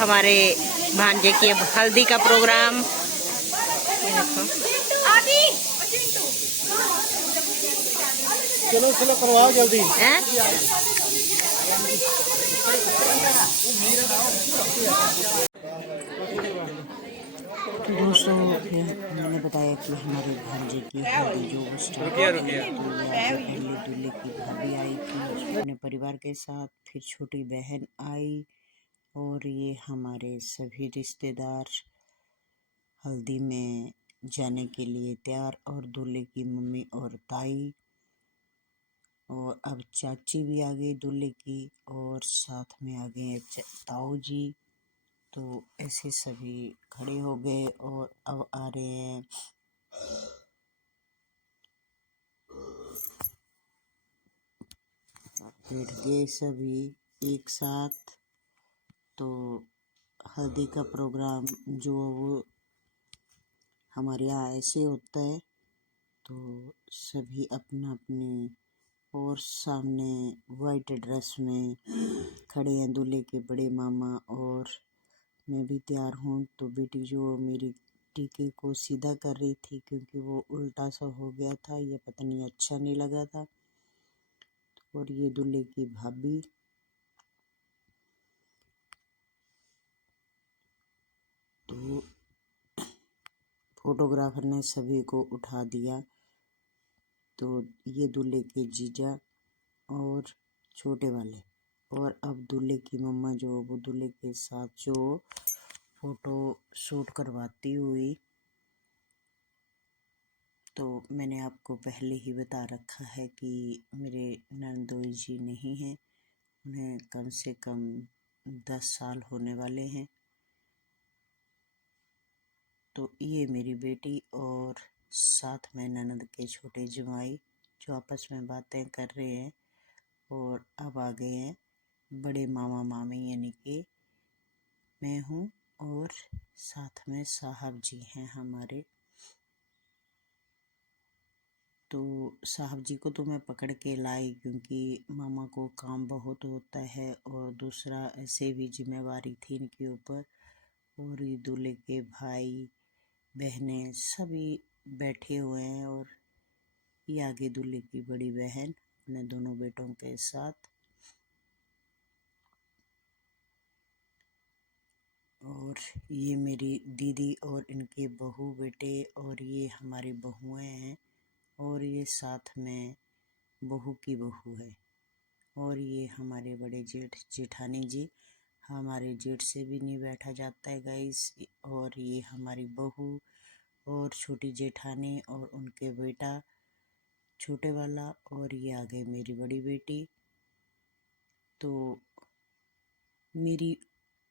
हमारे भांजे की अब हल्दी का प्रोग्राम। ये देखो चलो चलो करवाओ जल्दी हैं? दोस्तों फिर मैंने बताया कि हमारे भांजे की हल्दी जो वो स्टार्ट हुई, तो यहाँ पे पहले दूल्हे की भाभी आई थी अपने परिवार के साथ, फिर छोटी बहन आई और ये हमारे सभी रिश्तेदार हल्दी में जाने के लिए तैयार, और दूल्हे की मम्मी और ताई, और अब चाची भी आ गई दूल्हे की, और साथ में आ गए ताऊ जी। तो ऐसे सभी खड़े हो गए और अब आ रहे हैं बैठ गए सभी एक साथ। तो हल्दी का प्रोग्राम जो वो हमारे यहाँ ऐसे होता है, तो सभी अपना अपने और सामने वाइट ड्रेस में खड़े हैं दूल्हे के बड़े मामा, और मैं भी तैयार हूँ। तो बेटी जो मेरी टीके को सीधा कर रही थी क्योंकि वो उल्टा सा हो गया था, ये पता नहीं अच्छा नहीं लगा था। और ये दूल्हे की भाभी, तो फोटोग्राफर ने सभी को उठा दिया। तो ये दूल्हे के जीजा और छोटे वाले, और अब दूल्हे की मम्मा जो वो दूल्हे के साथ जो फोटो शूट करवाती हुई। तो मैंने आपको पहले ही बता रखा है कि मेरे नंदोई जी नहीं हैं, उन्हें कम से कम 10 साल होने वाले हैं। तो ये मेरी बेटी और साथ में ननद के छोटे जमाई जो आपस में बातें कर रहे हैं, और अब आ गए हैं बड़े मामा मामी, यानी कि मैं हूँ और साथ में साहब जी हैं हमारे। तो साहब जी को तो मैं पकड़ के लाई क्योंकि मामा को काम बहुत होता है, और दूसरा ऐसे भी जिम्मेवारी थी इनके ऊपर। और ये दूल्हे के भाई बहनें सभी बैठे हुए हैं, और ये आगे दूल्हे की बड़ी बहन अपने दोनों बेटों के साथ, और ये मेरी दीदी और इनके बहू बेटे, और ये हमारी बहुएं हैं, और ये साथ में बहू की बहू है, और ये हमारे बड़े जेठ जेठानी जी, हमारे जेठ से भी नहीं बैठा जाता है गाइस। और ये हमारी बहू और छोटी जेठानी और उनके बेटा छोटे वाला, और ये आ गई मेरी बड़ी बेटी। तो मेरी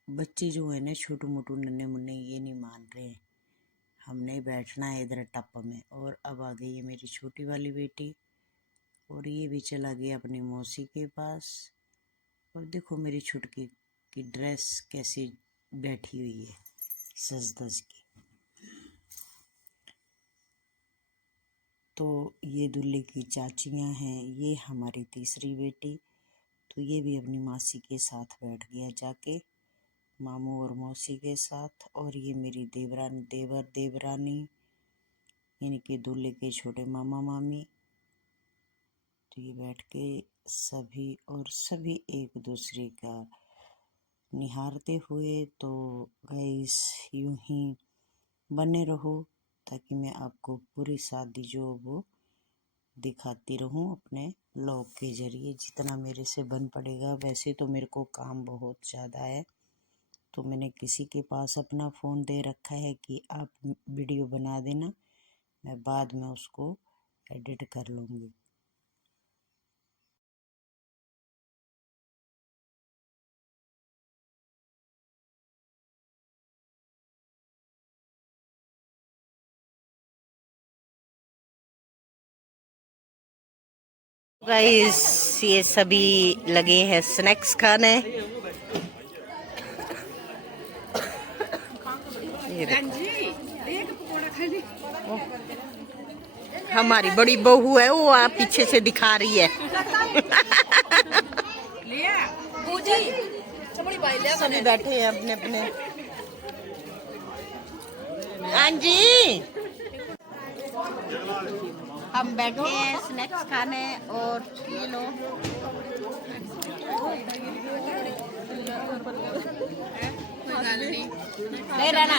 बच्चे जो है ना छोटू मोटू नन्हे मुन्ने, ये नहीं मान रहे हैं, हमने बैठना है इधर टप में। और अब आ गई है मेरी छोटी वाली बेटी, और ये भी चला गया अपनी मौसी के पास। और देखो मेरी छुटकी की ड्रेस कैसी बैठी हुई है सज धज की। तो ये दूल्हे की चाचियां हैं, ये हमारी तीसरी बेटी। तो ये भी अपनी मासी के साथ बैठ गया जाके, मामू और मौसी के साथ। और ये मेरी देवरानी यानी कि दूल्हे के छोटे मामा मामी। तो ये बैठ के सभी और सभी एक दूसरे का निहारते हुए। तो गाइस यूं ही बने रहो ताकि मैं आपको पूरी शादी जो वो दिखाती रहूं अपने व्लॉग के जरिए, जितना मेरे से बन पड़ेगा। वैसे तो मेरे को काम बहुत ज़्यादा है, तो मैंने किसी के पास अपना फ़ोन दे रखा है कि आप वीडियो बना देना, मैं बाद में उसको एडिट कर लूँगी। गाइस ये सभी लगे हैं स्नैक्स खाने। हमारी बड़ी बहू है वो आप पीछे से दिखा रही है। सभी बैठे हैं अपने अपने। हाँ जी, हम बैठे हैं स्नैक्स खाने और ये लो नहीं रहना।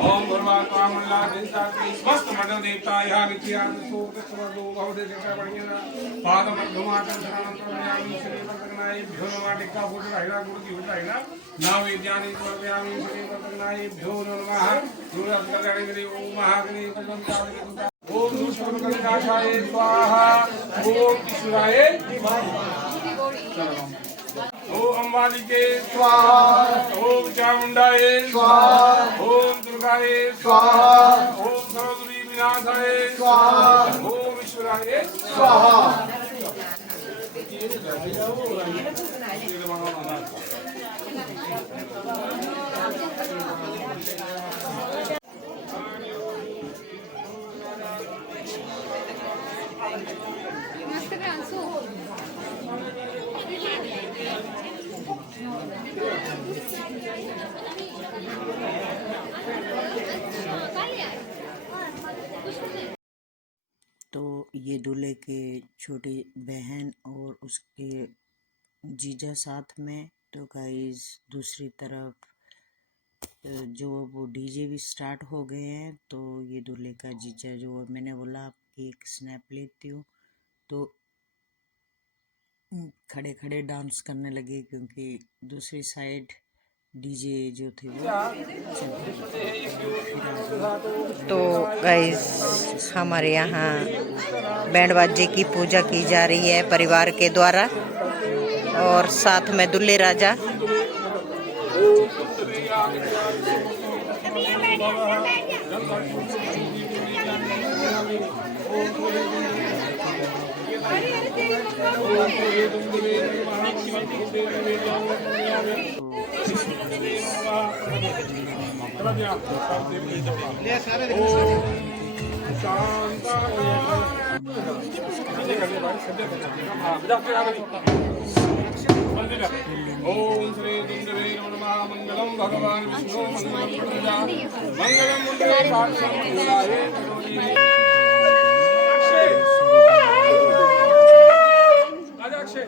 ओम भगवान समस्त मंडल देवता यहाँ नित्यान पादम मध्यमाचन शरणं श्री वर्तकनाय भ्यो नमः टिक्का फूट राहिला गुरु की राहिला नाम विज्ञानी प्रव्यामी श्री वर्तकनाय भ्यो नमः गुरु कल्याणी श्री ओम महागणी तजम चावली ओम दुष्मन कलिनाशाय स्वाहा ओम ईश्वराय ओम अंबालिके स्वाहा ओम चामुंडाय स्वाहा ओम दुर्गाय स्वाहा ओम सर्वदुरी विनाशाय स्वाहा ओम ईश्वराय स्वाहा। तो ये दूल्हे के छोटी बहन और उसके जीजा साथ में। तो गाइस दूसरी तरफ जो वो डीजे भी स्टार्ट हो गए हैं। तो ये दूल्हे का जीजा जो मैंने बोला आपकी एक स्नैप लेती हूँ, तो खड़े खड़े डांस करने लगे क्योंकि दूसरी साइड डीजे जो थे वो चल रहे। तो गाइस हमारे यहाँ बैंड बाजे की पूजा की जा रही है परिवार के द्वारा और साथ में दुल्हे राजा। ओम श्री दुंदवे नमः मंगलम भगवान विष्णु मंगलम प्रजा मंगलम मुंडे साक्षात् राजा अक्षय